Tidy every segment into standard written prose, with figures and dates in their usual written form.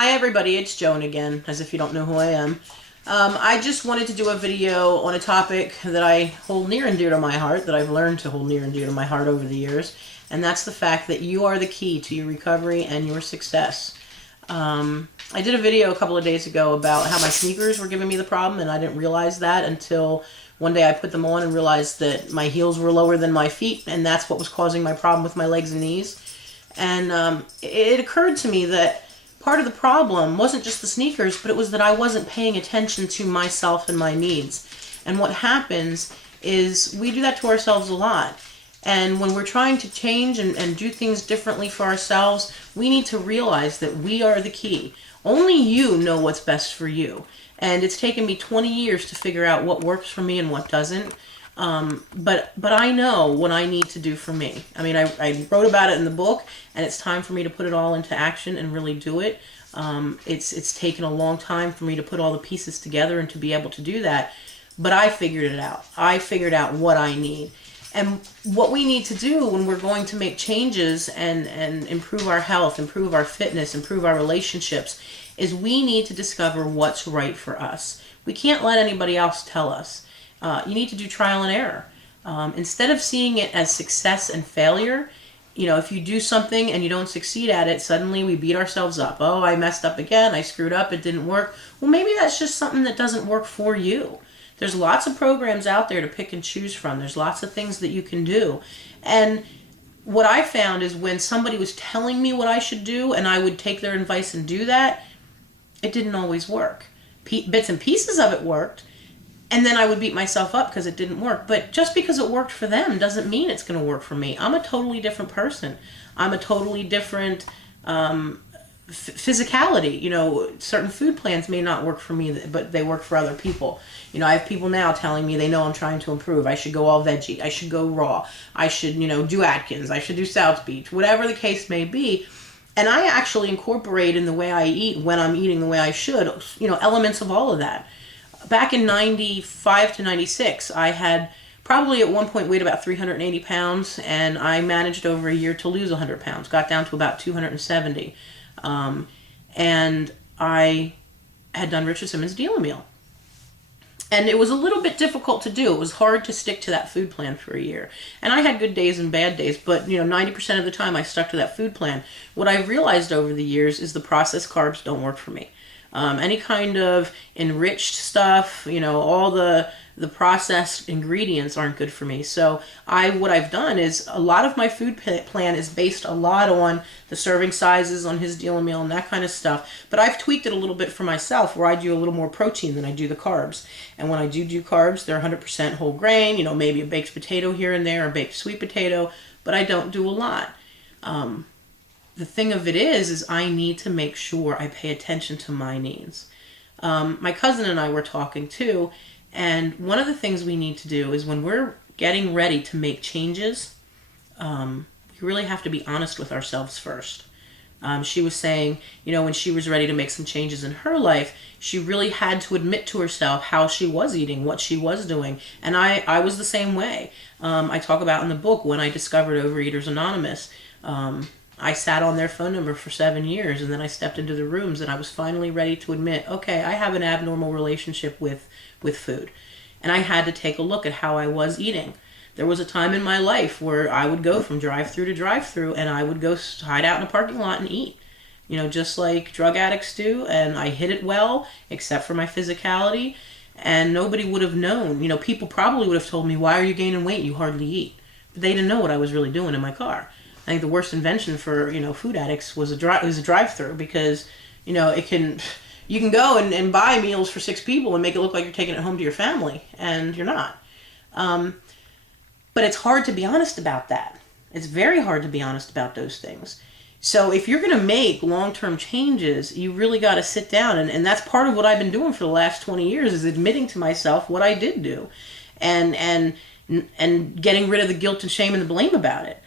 Hi everybody, it's Joan again, as if you don't know who I am. I just wanted to do a video on a topic that I hold near and dear to my heart, that I've learned to hold near and dear to my heart over the years, and that's the fact that you are the key to your recovery and your success. I did a video a couple of days ago about how my sneakers were giving me the problem, and I didn't realize that until one day I put them on and realized that my heels were lower than my feet, and that's what was causing my problem with my legs and knees. And it occurred to me that part of the problem wasn't just the sneakers, but it was that I wasn't paying attention to myself and my needs. And what happens is we do that to ourselves a lot. And when we're trying to change and do things differently for ourselves, we need to realize that we are the key. Only you know what's best for you. And it's taken me 20 years to figure out what works for me and what doesn't. But I know what I need to do for me. I mean, I wrote about it in the book, and it's time for me to put it all into action and really do it. It's taken a long time for me to put all the pieces together and to be able to do that. But I figured it out. I figured out what I need. And what we need to do when we're going to make changes and improve our health, improve our fitness, improve our relationships, is we need to discover what's right for us. We can't let anybody else tell us. You need to do trial and error. Instead of seeing it as success and failure, if you do something and you don't succeed at it, suddenly we beat ourselves up. Oh, I messed up again. I screwed up. It didn't work. Well, maybe that's just something that doesn't work for you. There's lots of programs out there to pick and choose from. There's lots of things that you can do. And what I found is when somebody was telling me what I should do and I would take their advice and do that, it didn't always work. Bits and pieces of it worked. And then I would beat myself up because it didn't work. But just because it worked for them doesn't mean it's going to work for me. I'm a totally different person. I'm a totally different physicality. Certain food plans may not work for me, but they work for other people. I have people now telling me they know I'm trying to improve. I should go all veggie. I should go raw. I should, do Atkins. I should do South Beach. Whatever the case may be. And I actually incorporate in the way I eat, when I'm eating the way I should, elements of all of that. Back in 95 to 96, I had probably at one point weighed about 380 pounds, and I managed over a year to lose 100 pounds, got down to about 270. And I had done Richard Simmons' Deal a Meal. And it was a little bit difficult to do. It was hard to stick to that food plan for a year. And I had good days and bad days, but 90% of the time I stuck to that food plan. What I've realized over the years is the processed carbs don't work for me. Any kind of enriched stuff, all the processed ingredients aren't good for me. So what I've done is a lot of my food plan is based a lot on the serving sizes on his Deal a Meal and that kind of stuff. But I've tweaked it a little bit for myself, where I do a little more protein than I do the carbs. And when I do carbs, they're 100% whole grain, maybe a baked potato here and there, a baked sweet potato, but I don't do a lot. The thing of it is I need to make sure I pay attention to my needs. My cousin and I were talking too, and one of the things we need to do is when we're getting ready to make changes, we really have to be honest with ourselves first. She was saying, when she was ready to make some changes in her life, she really had to admit to herself how she was eating, what she was doing. And I was the same way. I talk about in the book when I discovered Overeaters Anonymous. I sat on their phone number for 7 years, and then I stepped into the rooms, and I was finally ready to admit, okay, I have an abnormal relationship with food. And I had to take a look at how I was eating. There was a time in my life where I would go from drive-through to drive-through, and I would go hide out in a parking lot and eat. Just like drug addicts do, and I hid it well, except for my physicality, and nobody would have known. People probably would have told me, why are you gaining weight? You hardly eat. But they didn't know what I was really doing in my car. I think the worst invention for food addicts was a drive-through, because you can go and buy meals for 6 people and make it look like you're taking it home to your family, and you're not. But it's hard to be honest about that. It's very hard to be honest about those things. So if you're going to make long-term changes, you really got to sit down, and that's part of what I've been doing for the last 20 years, is admitting to myself what I did do, and getting rid of the guilt and shame and the blame about it.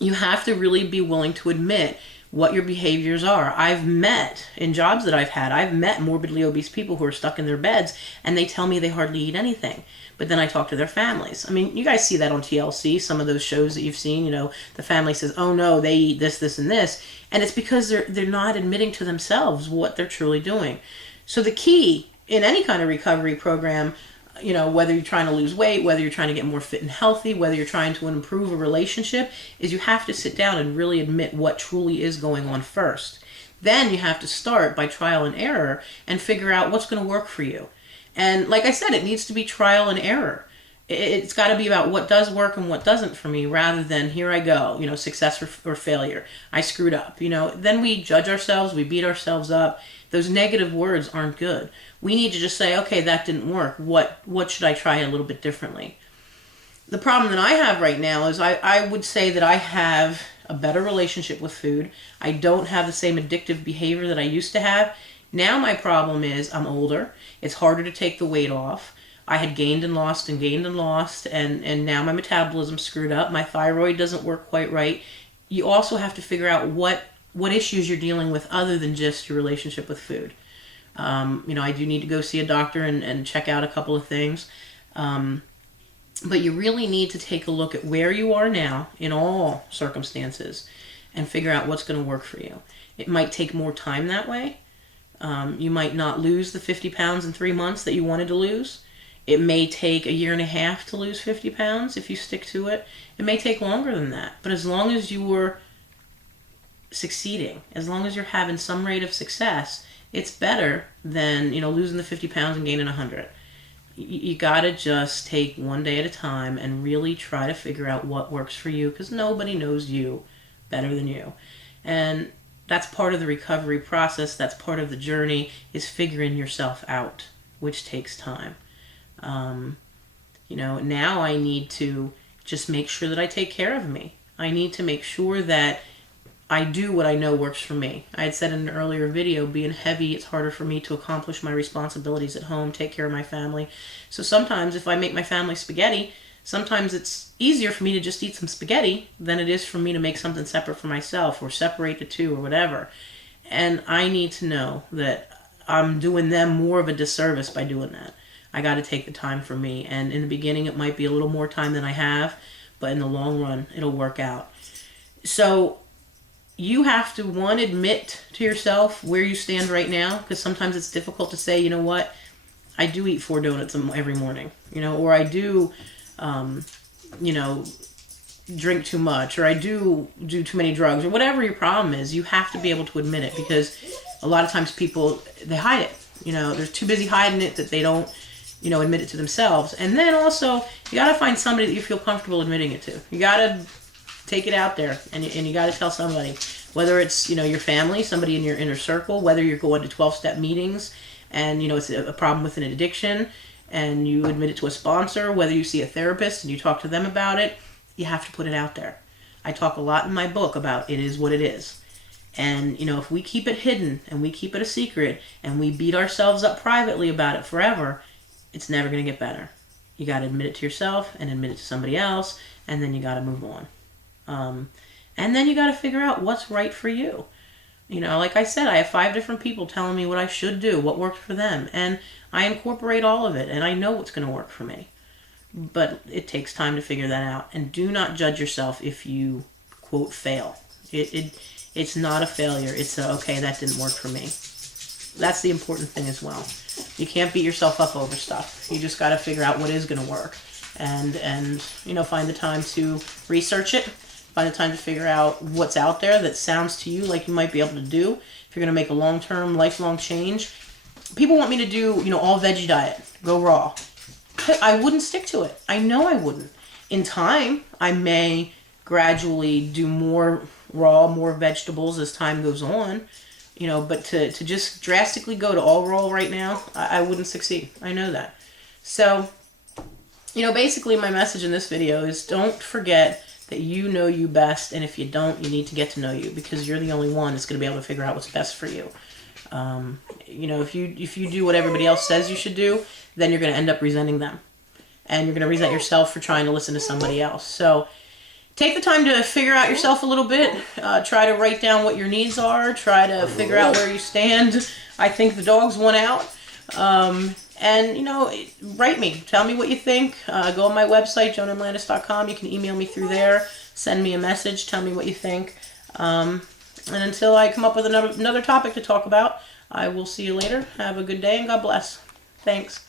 You have to really be willing to admit what your behaviors are. I've met, in jobs that I've met morbidly obese people who are stuck in their beds, and they tell me they hardly eat anything. But then I talk to their families. I mean, you guys see that on TLC, some of those shows that you've seen, the family says, oh no, they eat this, this, and this. And it's because they're not admitting to themselves what they're truly doing. So the key in any kind of recovery program, whether you're trying to lose weight, whether you're trying to get more fit and healthy, whether you're trying to improve a relationship, is you have to sit down and really admit what truly is going on first. Then you have to start by trial and error and figure out what's going to work for you. And like I said, it needs to be trial and error. It's got to be about what does work and what doesn't for me, rather than here I go, success or failure. I screwed up. Then we judge ourselves, we beat ourselves up. Those negative words aren't good. We need to just say, okay, that didn't work. What should I try a little bit differently? The problem that I have right now is I would say that I have a better relationship with food. I don't have the same addictive behavior that I used to have. Now my problem is I'm older. It's harder to take the weight off. I had gained and lost, and now my metabolism's screwed up. My thyroid doesn't work quite right. You also have to figure out what issues you're dealing with other than just your relationship with food. I do need to go see a doctor and check out a couple of things. But you really need to take a look at where you are now in all circumstances and figure out what's going to work for you. It might take more time that way. You might not lose the 50 pounds in 3 months that you wanted to lose. It may take a year and a half to lose 50 pounds if you stick to it. It may take longer than that. But as long as you were succeeding, as long as you're having some rate of success, it's better than, losing the 50 pounds and gaining 100. You gotta just take one day at a time and really try to figure out what works for you, because nobody knows you better than you. And that's part of the recovery process. That's part of the journey, is figuring yourself out, which takes time. Now I need to just make sure that I take care of me. I need to make sure that I do what I know works for me. I had said in an earlier video, being heavy, it's harder for me to accomplish my responsibilities at home, take care of my family. So sometimes if I make my family spaghetti, sometimes it's easier for me to just eat some spaghetti than it is for me to make something separate for myself, or separate the two, or whatever. And I need to know that I'm doing them more of a disservice by doing that. I got to take the time for me. And in the beginning, it might be a little more time than I have, but in the long run, it'll work out. So you have to, one, admit to yourself where you stand right now, because sometimes it's difficult to say, I do eat 4 donuts every morning, or I do, drink too much, or I do too many drugs, or whatever your problem is. You have to be able to admit it, because a lot of times people, they hide it. They're too busy hiding it that they don't, admit it to themselves. And then also, you got to find somebody that you feel comfortable admitting it to. You got to take it out there, and you got to tell somebody, whether it's your family, somebody in your inner circle, whether you're going to 12-step meetings and it's a problem with an addiction and you admit it to a sponsor, whether you see a therapist and you talk to them about it. You have to put it out there. I talk a lot in my book about it is what it is. And if we keep it hidden and we keep it a secret and we beat ourselves up privately about it forever, it's never going to get better. You got to admit it to yourself and admit it to somebody else, and then you got to move on. And then you got to figure out what's right for you. Like I said, I have 5 different people telling me what I should do, what worked for them, and I incorporate all of it, and I know what's going to work for me. But it takes time to figure that out. And do not judge yourself if you, quote, fail. It's not a failure. It's okay, that didn't work for me. That's the important thing as well. You can't beat yourself up over stuff. You just got to figure out what is going to work. And find the time to research it. Find the time to figure out what's out there that sounds to you like you might be able to do. If you're going to make a long-term, lifelong change. People want me to do, all veggie diet. Go raw. I wouldn't stick to it. I know I wouldn't. In time, I may gradually do more raw, more vegetables as time goes on. But to just drastically go to all raw right now, I wouldn't succeed. I know that. So, basically my message in this video is don't forget that you know you best, and if you don't, you need to get to know you, because you're the only one that's going to be able to figure out what's best for you. If you do what everybody else says you should do, then you're going to end up resenting them, and you're going to resent yourself for trying to listen to somebody else. So, take the time to figure out yourself a little bit. Try to write down what your needs are. Try to figure out where you stand. I think the dogs won out. And, write me. Tell me what you think. Go on my website, joanmlandis.com. You can email me through there. Send me a message. Tell me what you think. And until I come up with another topic to talk about, I will see you later. Have a good day and God bless. Thanks.